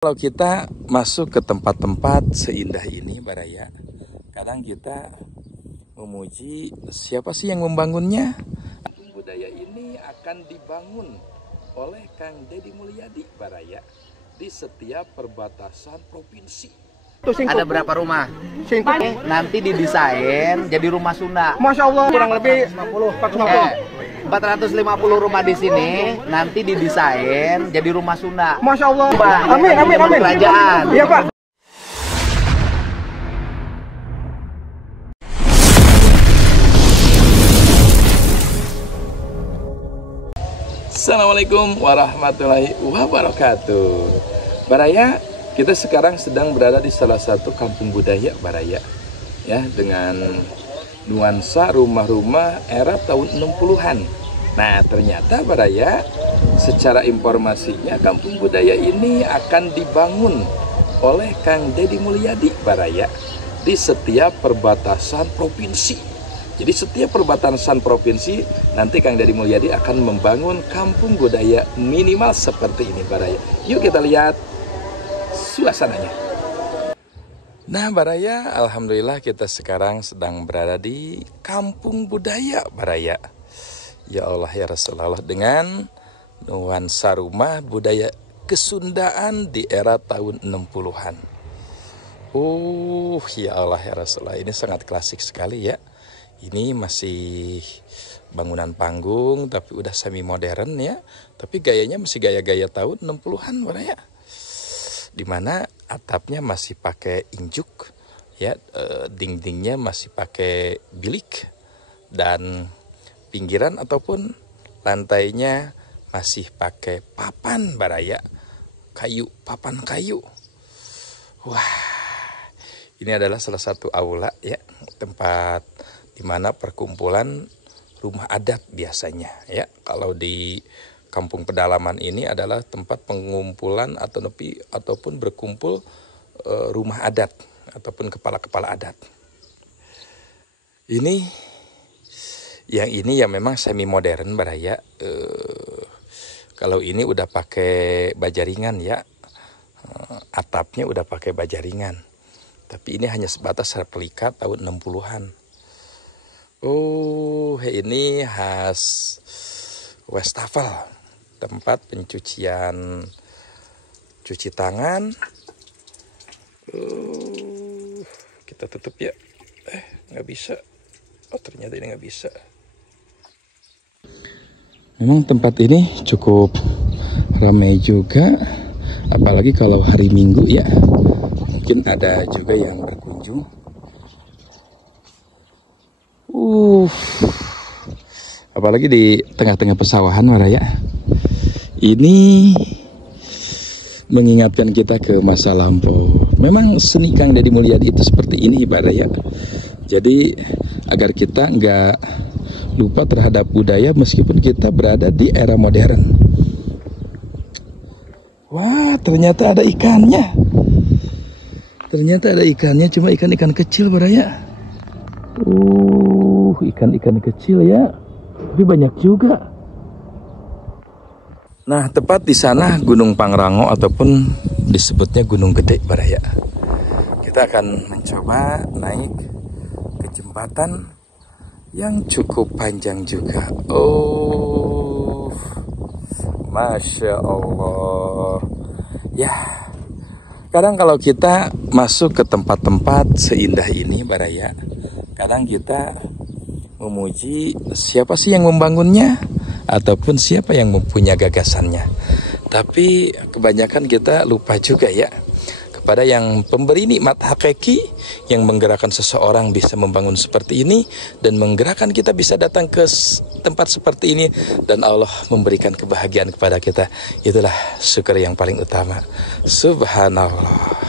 Kalau kita masuk ke tempat-tempat seindah ini, Baraya, kadang kita memuji siapa sih yang membangunnya. Budaya ini akan dibangun oleh Kang Deddy Mulyadi, Baraya, di setiap perbatasan provinsi. Ada berapa rumah? Nanti didesain jadi rumah Sunda. Masya Allah, kurang lebih 450 rumah di sini nanti didesain jadi rumah Sunda. Masya Allah. Amin, amin, amin. Kerajaan. Iya, Pak. Assalamualaikum warahmatullahi wabarakatuh. Baraya, kita sekarang sedang berada di salah satu kampung budaya, Baraya, ya, dengan nuansa rumah-rumah era tahun 60-an. Nah, ternyata, Baraya, secara informasinya kampung budaya ini akan dibangun oleh Kang Deddy Mulyadi, Baraya, di setiap perbatasan provinsi. Jadi setiap perbatasan provinsi nanti Kang Deddy Mulyadi akan membangun kampung budaya minimal seperti ini, Baraya. Yuk kita lihat suasananya. Nah, Baraya, alhamdulillah kita sekarang sedang berada di kampung budaya, Baraya. Ya Allah ya Rasulullah, dengan nuansa rumah budaya kesundaan di era tahun 60-an. Ya Allah ya Rasulullah, ini sangat klasik sekali ya. Ini masih bangunan panggung tapi udah semi modern ya. Tapi gayanya masih gaya-gaya tahun 60-an, Baraya. Dimana atapnya masih pakai injuk ya, dindingnya masih pakai bilik, dan pinggiran ataupun lantainya masih pakai papan, Baraya, kayu, papan kayu. Wah, ini adalah salah satu aula ya, tempat dimana perkumpulan rumah adat biasanya ya. Kalau di kampung pedalaman ini adalah tempat pengumpulan ataupun berkumpul rumah adat ataupun kepala-kepala adat. Yang ini ya memang semi modern, Baraya. Kalau ini udah pakai bajaringan ya, atapnya udah pakai bajaringan. Tapi ini hanya sebatas replika tahun 60-an. Ini khas wastafel, tempat pencucian cuci tangan. Kita tutup ya. Nggak bisa. Ternyata ini nggak bisa. Memang tempat ini cukup ramai juga, apalagi kalau hari Minggu ya. Mungkin ada juga yang berkunjung. Apalagi di tengah-tengah pesawahan, Baraya. Ini mengingatkan kita ke masa lampau. Memang seni Kang Deddy Mulyadi itu seperti ini, Baraya. Jadi agar kita nggak lupa terhadap budaya meskipun kita berada di era modern. Wah, ternyata ada ikannya. Ternyata ada ikannya, cuma ikan-ikan kecil, Baraya. Ikan-ikan kecil ya. Tapi banyak juga. Nah, tepat di sana Gunung Pangrango ataupun disebutnya Gunung Gede, Baraya. Kita akan mencoba naik ke jembatan yang cukup panjang juga. Masya Allah. Ya, kadang kalau kita masuk ke tempat-tempat seindah ini, Baraya, kadang kita memuji siapa sih yang membangunnya ataupun siapa yang mempunyai gagasannya. Tapi kebanyakan kita lupa juga ya kepada yang pemberi nikmat hakiki yang menggerakkan seseorang bisa membangun seperti ini dan menggerakkan kita bisa datang ke tempat seperti ini dan Allah memberikan kebahagiaan kepada kita. Itulah syukur yang paling utama. Subhanallah.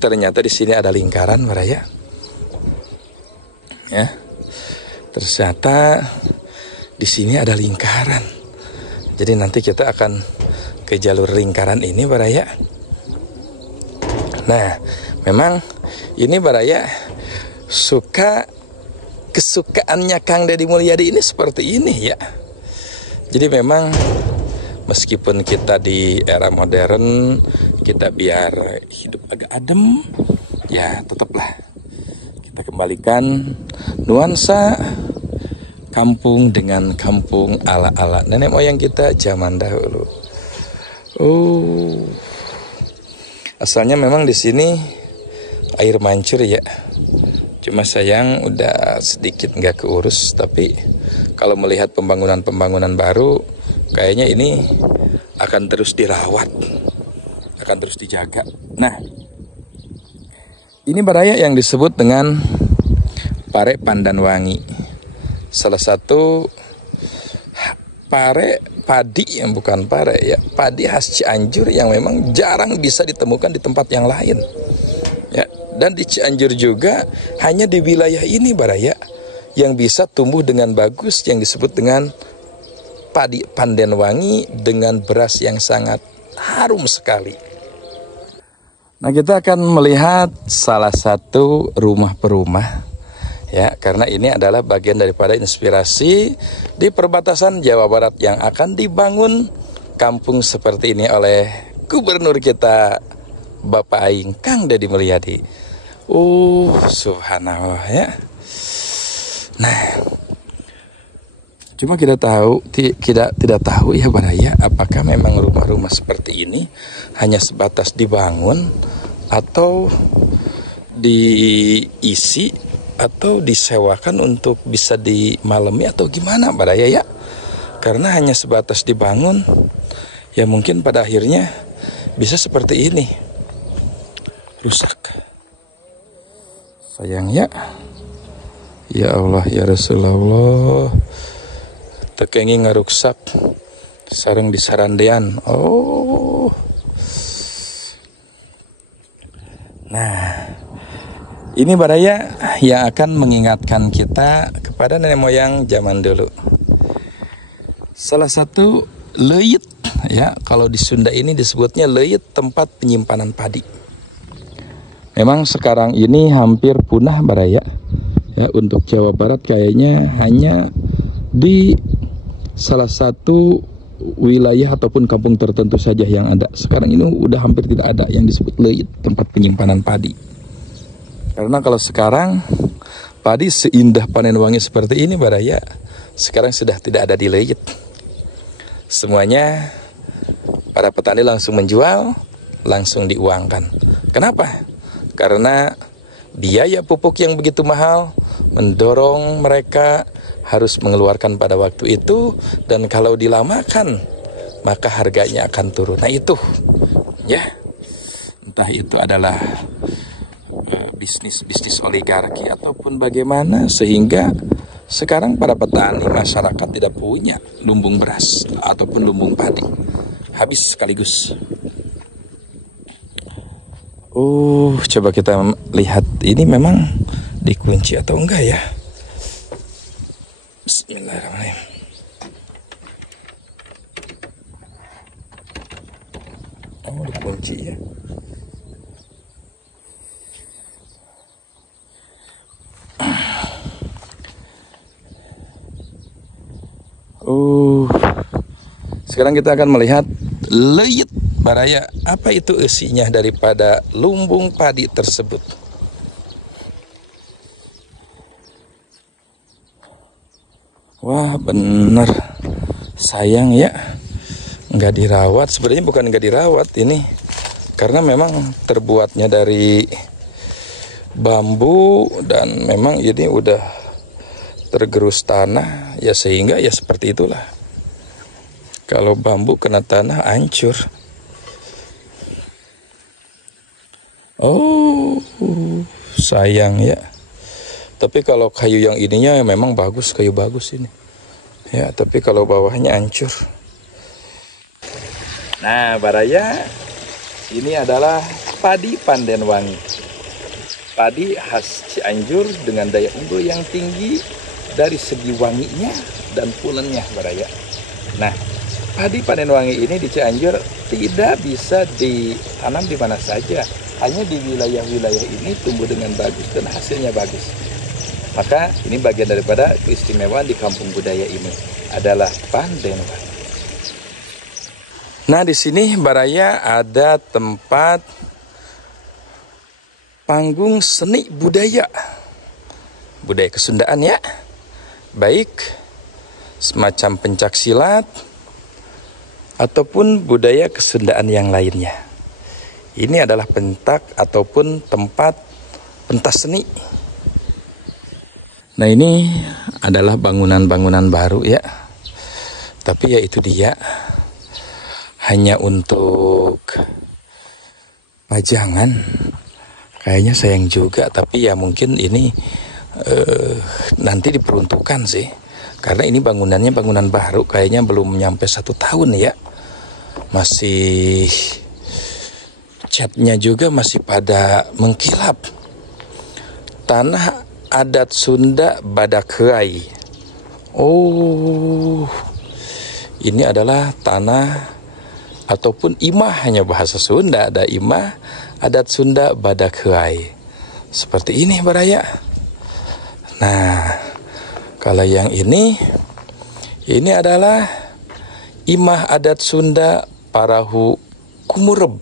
Ternyata di sini ada lingkaran, Baraya. Ya. Ternyata di sini ada lingkaran. Jadi nanti kita akan ke jalur lingkaran ini, Baraya. Nah, memang ini, Baraya, kesukaannya Kang Deddy Mulyadi ini seperti ini ya. Jadi memang Meskipun kita di era modern, kita biar hidup agak adem, ya tetaplah kita kembalikan nuansa kampung dengan kampung ala-ala nenek moyang kita zaman dahulu. Asalnya memang di sini air mancur ya. Cuma sayang udah sedikit nggak keurus, tapi kalau melihat pembangunan baru, kayaknya ini akan terus dirawat, akan terus dijaga. Nah, ini baraya yang disebut dengan pare pandanwangi. Salah satu pare padi yang bukan pare ya, padi khas Cianjur yang memang jarang bisa ditemukan di tempat yang lain. Ya, dan di Cianjur juga hanya di wilayah ini baraya yang bisa tumbuh dengan bagus yang disebut dengan padi pandanwangi dengan beras yang sangat harum sekali. Nah, kita akan melihat salah satu rumah per rumah ya, karena ini adalah bagian daripada inspirasi di perbatasan Jawa Barat yang akan dibangun kampung seperti ini oleh gubernur kita Bapak Aing Kang Deddy Mulyadi. Subhanallah ya. Nah, cuma kita tidak tahu ya baraya, apakah memang rumah-rumah seperti ini hanya sebatas dibangun atau diisi atau disewakan untuk bisa dimalami atau gimana baraya ya. Karena hanya sebatas dibangun, ya mungkin pada akhirnya bisa seperti ini, rusak. Sayang ya. Ya Allah ya Rasulullah, tekengi ngaruksak sareng di sarandean. Nah, ini baraya yang akan mengingatkan kita kepada nenek moyang zaman dulu. Salah satu leuit ya, kalau di Sunda ini disebutnya leuit, tempat penyimpanan padi. Memang sekarang ini hampir punah baraya. Ya, untuk Jawa Barat kayaknya hanya di salah satu wilayah ataupun kampung tertentu saja yang ada. Sekarang ini udah hampir tidak ada yang disebut leuit, tempat penyimpanan padi. Karena kalau sekarang padi seindah Panenwangi seperti ini baraya, sekarang sudah tidak ada di leuit. Semuanya para petani langsung menjual, langsung diuangkan. Kenapa? Karena biaya pupuk yang begitu mahal mendorong mereka harus mengeluarkan pada waktu itu, dan kalau dilamakan maka harganya akan turun. Nah itu ya, entah itu adalah bisnis oligarki ataupun bagaimana, sehingga sekarang para petani masyarakat tidak punya lumbung beras ataupun lumbung padi, habis sekaligus. Coba kita lihat ini memang dikunci atau enggak ya. Bismillahirrahmanirrahim. Dikunci ya. Sekarang kita akan melihat leuit baraya, apa itu isinya daripada lumbung padi tersebut. Wah bener, sayang ya nggak dirawat. Sebenarnya bukan nggak dirawat ini, karena memang terbuatnya dari bambu dan memang ini udah tergerus tanah ya, sehingga ya seperti itulah. Kalau bambu kena tanah hancur. Sayang ya. Tapi kalau kayu yang ininya memang bagus, kayu bagus ini. Ya, tapi kalau bawahnya hancur. Nah, baraya, ini adalah padi pandanwangi. Padi khas Cianjur dengan daya unggul yang tinggi dari segi wanginya dan pulennya baraya. Nah, padi pandanwangi ini di Cianjur tidak bisa ditanam di mana saja. Hanya di wilayah-wilayah ini tumbuh dengan bagus dan hasilnya bagus. Maka ini bagian daripada keistimewaan di kampung budaya ini adalah pandanwangi. Nah, di sini Baraya ada tempat panggung seni budaya Kesundaan ya. Baik semacam pencak silat ataupun budaya Kesundaan yang lainnya. Ini adalah pentak ataupun tempat pentas seni. Nah, ini adalah bangunan-bangunan baru ya. Tapi ya itu dia, hanya untuk pajangan. Kayaknya sayang juga, tapi ya mungkin ini nanti diperuntukkan sih. Karena ini bangunannya bangunan baru, kayaknya belum nyampe 1 tahun ya. Masih catnya juga masih pada mengkilap. Tanah adat Sunda Badakhai. Oh, ini adalah tanah ataupun imah, hanya bahasa Sunda, ada imah adat Sunda Badakhai. Seperti ini Baraya. Nah, kalau yang ini adalah imah adat Sunda Parahu Kumureb.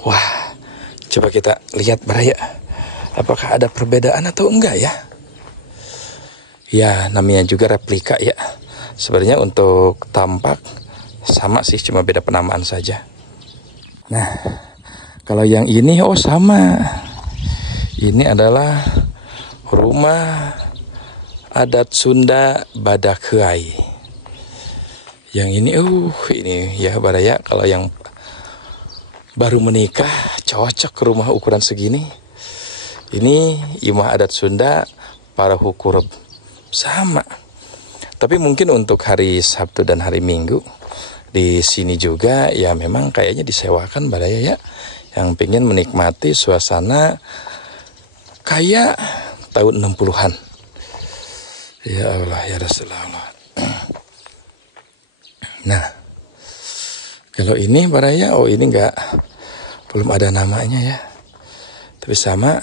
Wah, coba kita lihat Baraya. Apakah ada perbedaan atau enggak ya? Ya, namanya juga replika ya. Sebenarnya untuk tampak sama sih, cuma beda penamaan saja. Nah, kalau yang ini sama. Ini adalah rumah adat Sunda Badakhai. Yang ini ya Baraya, kalau yang baru menikah cocok rumah ukuran segini. Ini imah adat Sunda Parahu Kumureb. Sama. Tapi mungkin untuk hari Sabtu dan hari Minggu di sini juga ya memang kayaknya disewakan Baraya ya. Yang pengen menikmati suasana kayak tahun 60-an. Ya Allah ya Rasulullah. Nah, kalau ini Baraya, ini belum ada namanya ya. Tapi sama,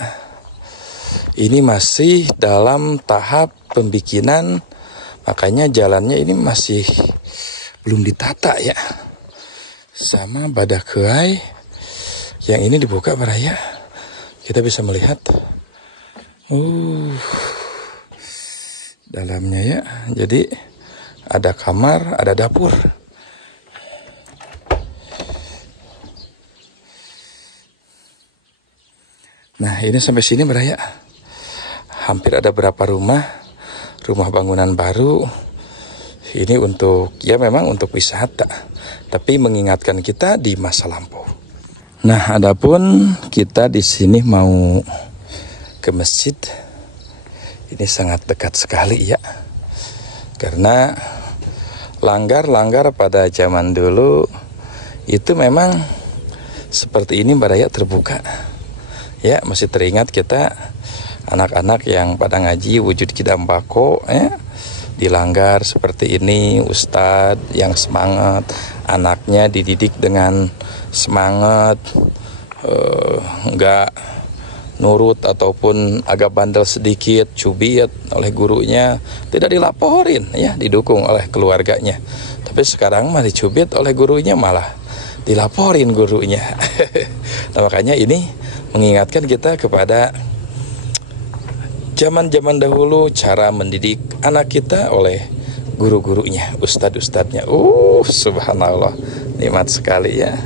ini masih dalam tahap pembikinan, makanya jalannya ini masih belum ditata ya. Sama Badakhai, yang ini dibuka Baraya, kita bisa melihat. Dalamnya ya, jadi ada kamar, ada dapur. Nah, ini sampai sini Baraya. Hampir ada berapa rumah bangunan baru. Ini untuk ya memang untuk wisata, tapi mengingatkan kita di masa lampau. Nah, adapun kita di sini mau ke masjid. Ini sangat dekat sekali ya. Karena langgar pada zaman dulu itu memang seperti ini Baraya, terbuka. Ya, masih teringat kita anak-anak yang pada ngaji wujud kidam bako ya, di langgar seperti ini. Ustadz yang semangat, anaknya dididik dengan semangat, enggak nurut ataupun agak bandel sedikit, cubit oleh gurunya, tidak dilaporin ya, didukung oleh keluarganya. Tapi sekarang mah dicubit oleh gurunya, malah dilaporin gurunya. Nah, makanya ini mengingatkan kita kepada zaman-zaman dahulu, cara mendidik anak kita oleh guru-gurunya, ustadz-ustadznya. Subhanallah, nikmat sekali ya.